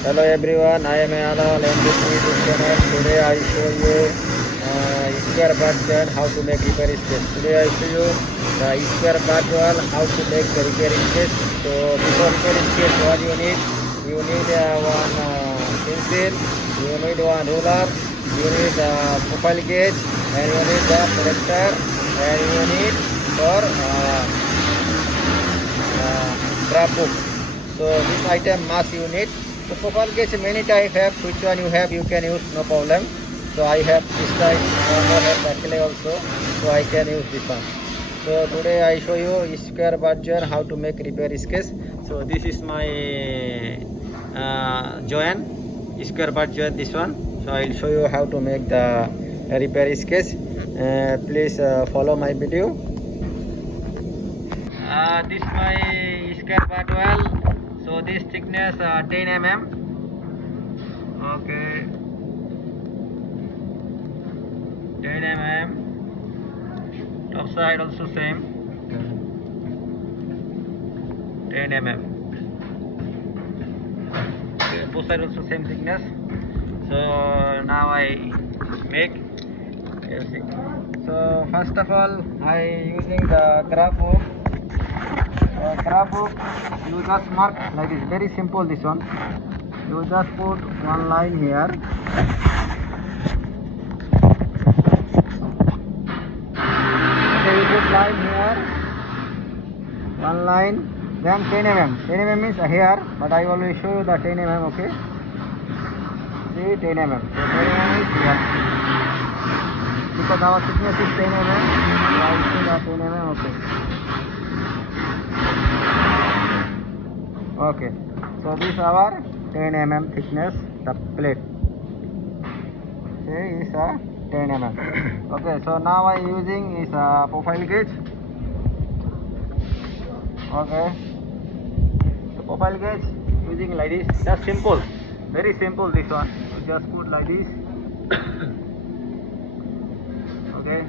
Hello everyone, I am Anal and this is YouTube channel. Today I show you square button how to make repair sketch. Today I show you the square button how to make the repair sketch. So before repair sketch, what you need? You need one pencil, you need one ruler, you need the profile gauge, and you need the protractor, and you need for scrap book. So this item must you need. So profile gauge many type have, which one you have you can use, no problem. So I have this type, more have that clay also, so I can use this one. So today I show you square budget how to make repair sketch. So this is my joint square budget, this one. So I'll show you how to make the repair sketch. Please follow my video. This my square part well. So this thickness 10 mm. Okay, 10 mm. Top side also same 10 mm. Okay, both side also same thickness. So now I make. Yes. So first of all I using the graph book. Graph book, you just mark like this, very simple this one. You just put one line here. Okay, you put line here, one line, then 10 mm. 10 mm means here, but I always show you the 10 mm, okay? See, 10 mm. So 10 mm is here. Because our thickness is 10 mm, so I see the 10 mm, okay. Okay, so this is our 10 mm thickness, the plate. See, is a 10 mm. Okay, so now I using is a profile gauge. Okay, so profile gauge using like this. Just simple, very simple this one. You just put like this. Okay,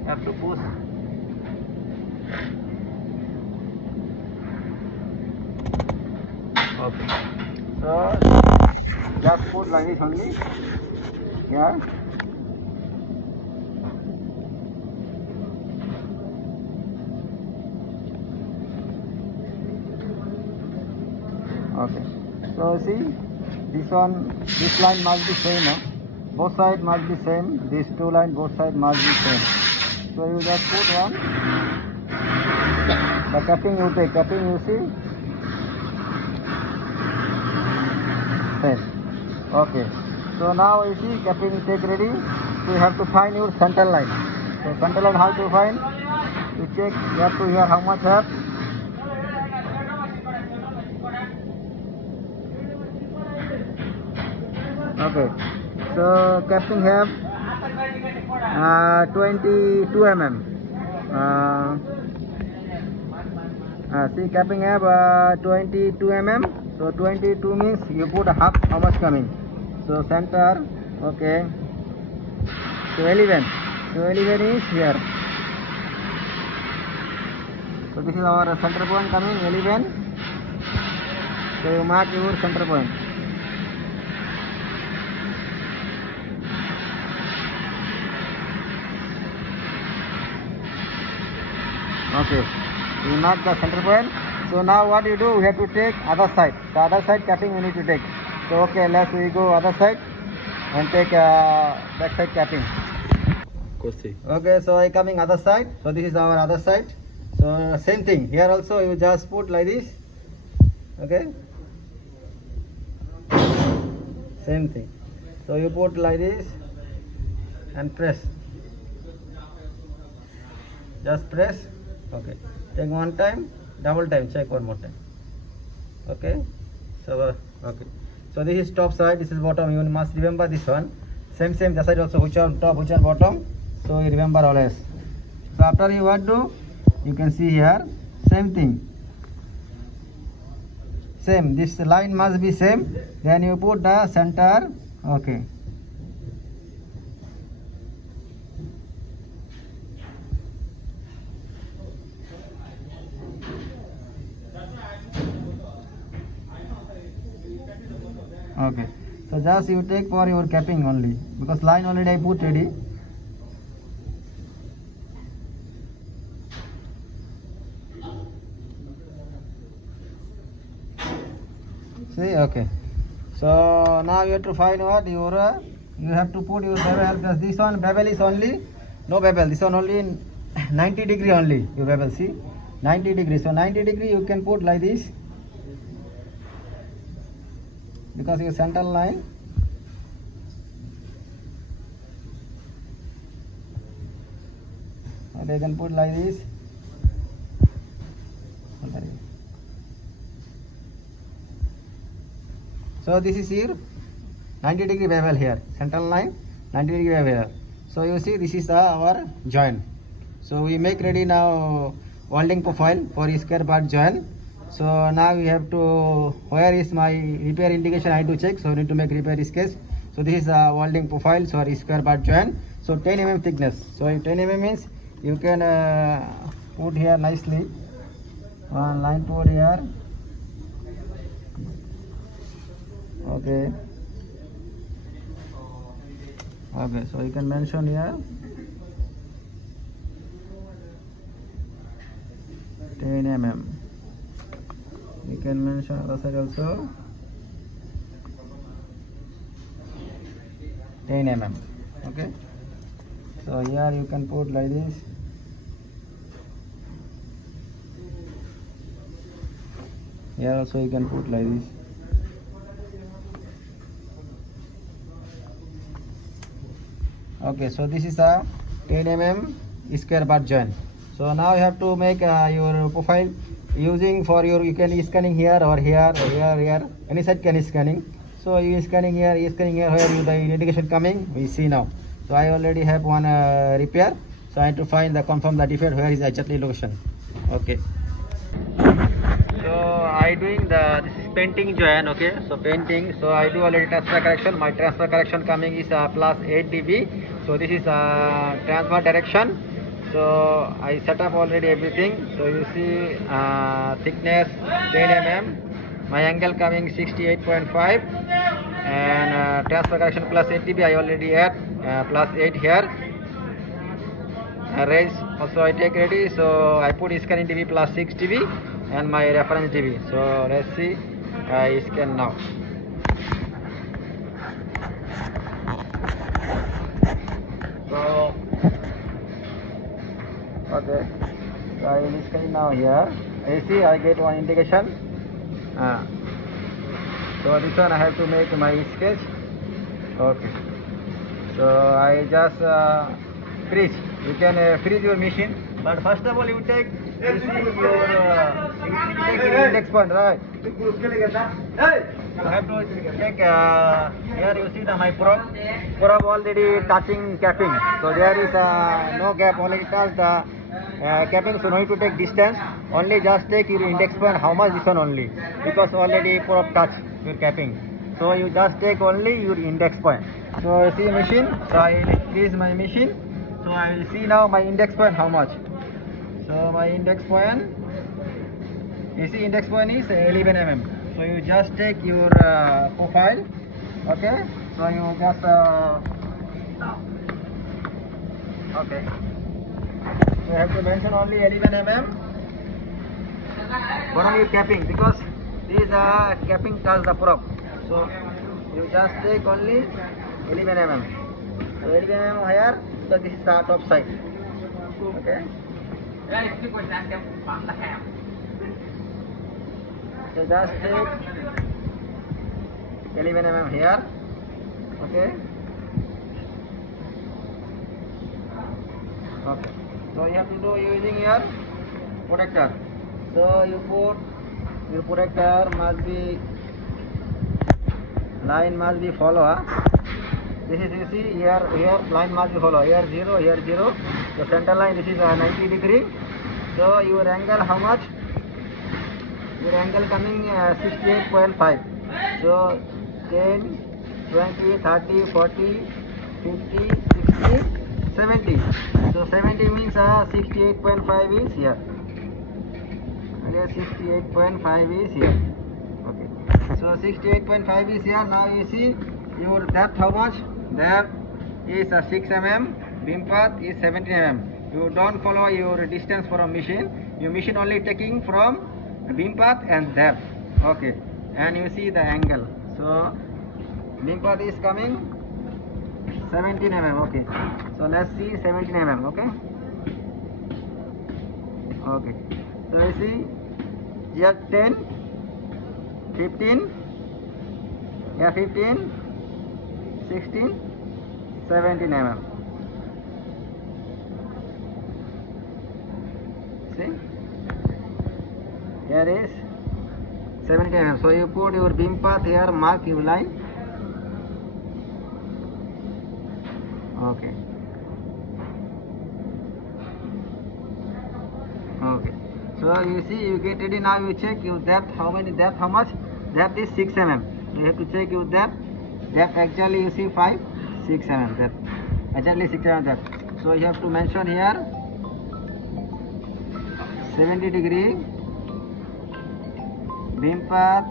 you have to push. Okay, so just put like this only here. Okay, so see, this one, this line must be same, no? Both sides must be same. These two lines, both sides must be same. So you just put one. The cupping you take, cupping you see. Okay, so now you see capping take ready. So you have to find your center line. So center line how to find? You check, you have to hear how much have. Okay, so capping have 22 mm. See, capping have 22 mm. So 22 means you put a half, how much coming? So center, okay. So 11. So 11 is here. So this is our center point coming, 11. So you mark your center point. Okay, you mark the center point. So now what you do, we have to take other side. The other side capping we need to take. So okay, let's we go other side and take back side capping. Okay, so I coming other side. So this is our other side. So same thing here also, you just put like this. Okay, same thing. So you put like this and press. Just press. Okay, take one time, double time, check one more time. Okay, so okay, so this is top side, this is bottom. You must remember this one. Same the side also, which are top, which are bottom. So you remember always. So after you what do, you can see here same thing, same, this line must be same. Then you put the center. Okay, Okay. So just you take for your capping only, because line already I put ready. See, okay. So now you have to find what your you have to put your bevel, because this one bevel is only no bevel. This one only 90 degree only. Your bevel, see, 90 degree. So 90 degree you can put like this, because your center line. Okay, you can put like this. So this is here 90 degree bevel here, central line 90 degree bevel. So you see this is our joint. So we make ready now welding profile for square part joint. So now we have to, where is my repair indication, I need to check. So I need to make repair sketch. So this is a welding profile, so square part joint. So 10 mm thickness. So 10 mm means you can put here nicely one line put here. Okay. Okay, so you can mention here 10 mm. You can mention other side also 10 mm. Okay. So here you can put like this. Here also you can put like this. Okay, so this is a 10 mm square bar joint. So now you have to make your profile using for your, you can scanning here or here or here, any side can scanning. So you scanning here, where you the indication coming, we see now. So I already have one repair. So I have to find the confirm the defect, where is exactly location. Okay. So I doing this is painting joint. Okay, so painting. So I do already transfer correction. My transfer correction coming is plus 8 dB. So this is transfer direction. So I set up already everything. So you see thickness 10 mm. My angle coming 68.5, and transfer correction plus 8 dB. I already add plus 8 here. Raise also I take ready. So I put scanning dB plus 6 dB and my reference dB. So let's see, I scan now. So okay, so I will scan now here. You see I get one indication. So this one I have to make my sketch. Okay, so I just freeze. You can freeze your machine, but first of all you take your index point, right? You have to take here you see my probe already touching capping. So there is no gap, only touch the capping, so no need to take distance, only just take your index point, how much this one only, because already probe touch your capping. So you just take only your index point. So you see machine, so I increase my machine. So I will see now my index point how much. So my index point, you see index point is 11 mm. So you just take your profile. Okay, so you just okay, so you have to mention only 11 mm. But only capping, because this capping touch the probe. So you just take only 11 mm. So 11 mm here. So this is the top side. Okay. So just take 11 mm here. Okay. Okay. So you have to do using your protector. So you put your protector must be line must be follow. This is, you see here line must be follow, here 0, here 0. The center line, this is 90 degree. So your angle how much? Your angle coming 68.5. So 10, 20, 30, 40, 50, 60, 70. So 70 means 68.5 is here. Okay, 68.5 is here. Okay. So 68.5 is here. Now you see your depth how much? Depth is 6 mm. Beam path is 17 mm. You don't follow your distance from machine. Your machine only taking from beam path and depth. Okay. And you see the angle. So beam path is coming 17 mm. Okay. So let's see 17 mm. Okay. Okay. So you see here 10, 15, here 15, 16, 17 mm. See, here is 17 mm. So you put your beam path here, mark your line. Okay. Okay. So you see, you get ready now. You check your depth. How many depth? How much? Depth is 6 mm. You have to check your depth. Depth actually you see 5, 6 mm depth. Actually 6 mm depth. So you have to mention here 70 degree beam path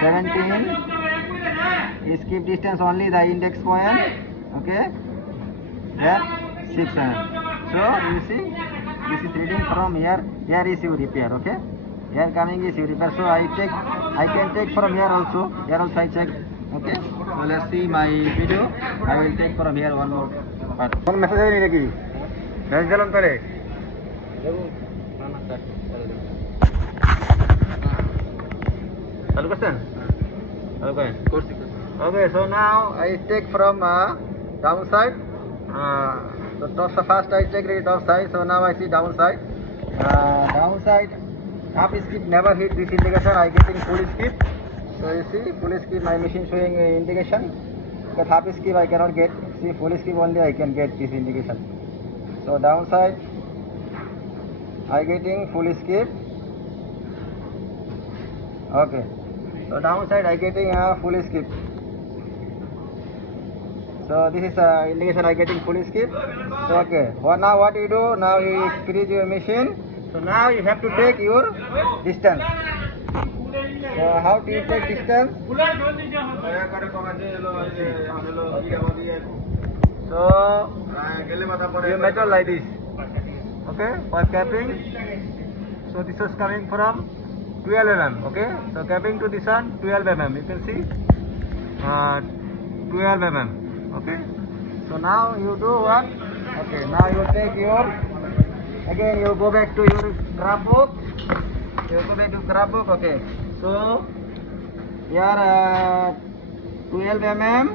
17. Skip distance only the index point. Okay. Depth 6 mm. So you see, this is reading from here. Here is your repair. Okay. Here coming is your repair. So I can take from here also. Here also I check. Okay. So let's see my video. I will take from here one more part. One message है नहीं Let's jalan pare. Hello question. Okay. Okay. So now I take from downside. So top first I take the top side. So now I see downside. Downside. Half skip never hit this indication. I getting full skip. So you see full skip. My machine showing indication. But half skip I cannot get. See full skip only I can get this indication. So downside I getting full skip. Okay. So downside I getting full skip. So this is indication I getting full skip. So okay. Now what you do? Now you increase your machine. So now you have to take your distance. So how do you take distance? So you measure like this. Okay, for capping. So this is coming from 12 mm. Okay, so capping to this one 12 mm. You can see 12 mm. Okay, so now you do what? Okay, now you take your, again you go back to your graph book. You go back to graph book. Okay, so here 12 mm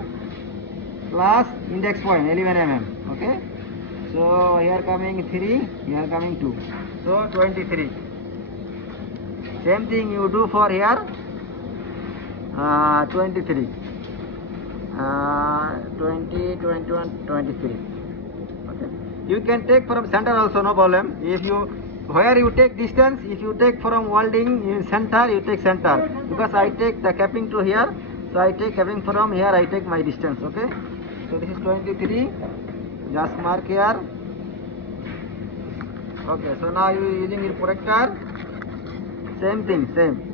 plus index point 11 mm. Okay, so here coming 3, here coming 2, so 23. Same thing you do for here 23. 20, 21, 23. Okay. You can take from center also, no problem. If you, where you take distance, if you take from welding in center, you take center. Because I take the capping to here, so I take capping from here, I take my distance. Okay. So this is 23. Just mark here. Okay. So now you using your protractor. Same thing, same.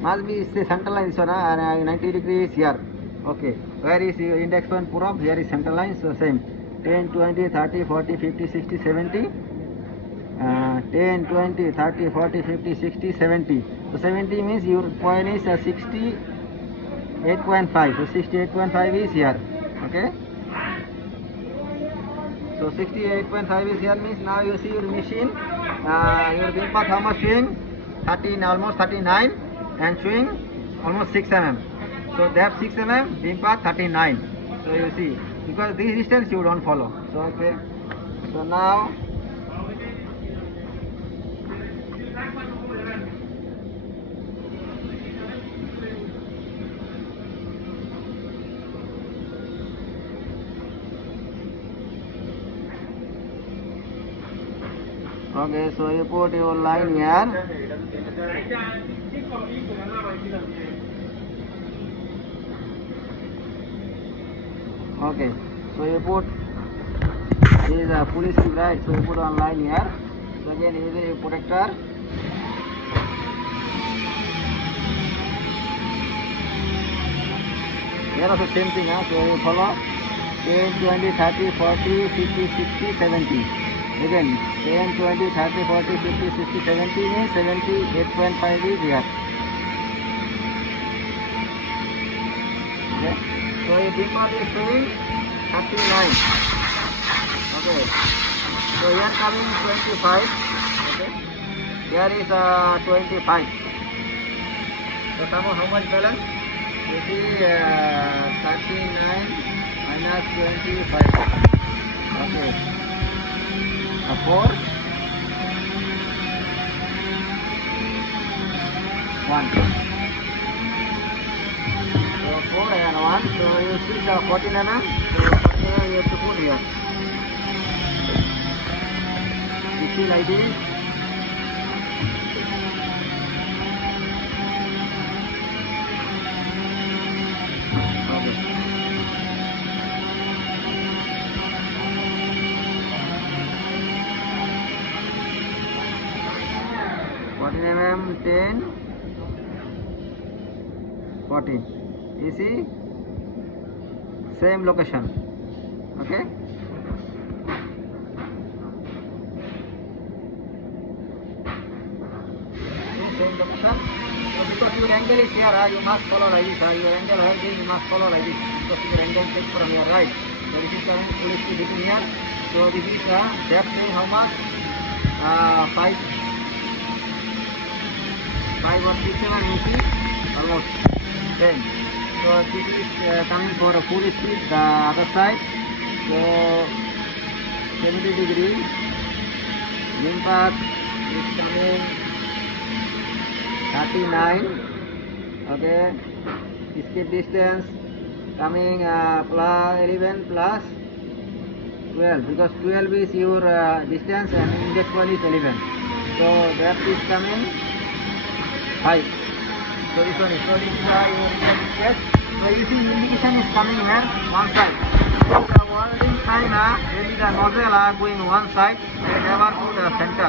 Must be center line, so 90 degrees here. Okay, where is your index point put up? Here is center line, so same. 10, 20, 30, 40, 50, 60, 70. 10, 20, 30, 40, 50, 60, 70. So 70 means your point is 68.5. So 68.5 is here. Okay. So 68.5 is here means now you see your machine. Your beam path how much swing? 13, almost 39. And swing almost 6 mm. So depth 6 mm, beam path 39. So you see, because this distance you don't follow. So okay. So now okay, so you put your line here. Okay, so you put This is a police tube, right? So you put on line here. So again using a protector. Here also same thing, huh? So you follow 10, 20, 30, 40, 50, 60, 70. Again 10, 20, 30, 40, 50, 60, 70 means 78.5 is here. Okay. So your default is showing 39. Okay. So here coming 25. Okay. Here is 25. So how much balance? You see 39 minus 25. Okay. 4, 1. So 4 and 1. So you see the 14 mm. So 14 mm you have to put here. You see like this. Okay. 14 mm, 10, 14. You see, same location. Okay. Same location. So because your angle is here, you must follow like this. Your angle here, you must follow like this. Because your angle takes from here, right? So this is coming fully between here. So this is depth saying how much? 5 or 6 mm, you see, almost 10. So this is coming for a full speed, the other side. So 70 degree. Main path is coming 39. Okay. Escape distance coming plus 11 plus 12, because 12 is your distance and index one is 11. So depth is coming 5. So this one is, so this is your yes. So you see indication is coming here, one side. So the welding sign, maybe the nozzle going one side, they never to the center.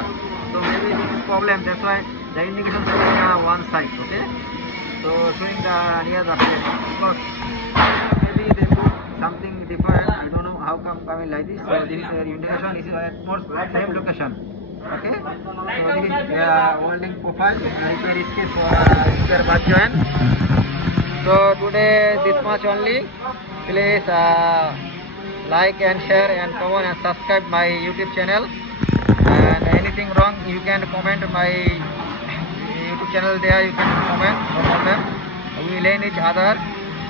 So maybe this is problem, that's why the indication is showing one side, okay. So showing the near the plate, because maybe they put something different, I don't know how come coming like this. So this is your indication is at most same location. Okay, so this is welding profile, repair sketch for spare part joint. So today this much only. Please like and share and comment and subscribe my YouTube channel. And anything wrong, you can comment my YouTube channel there. You can comment, no problem. We learn each other.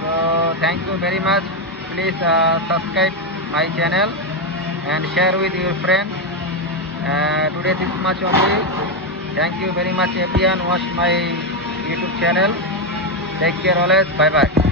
So thank you very much. Please subscribe my channel and share with your friends. Today this much only. Thank you very much everyone. Watch my YouTube channel. Take care always. Bye bye.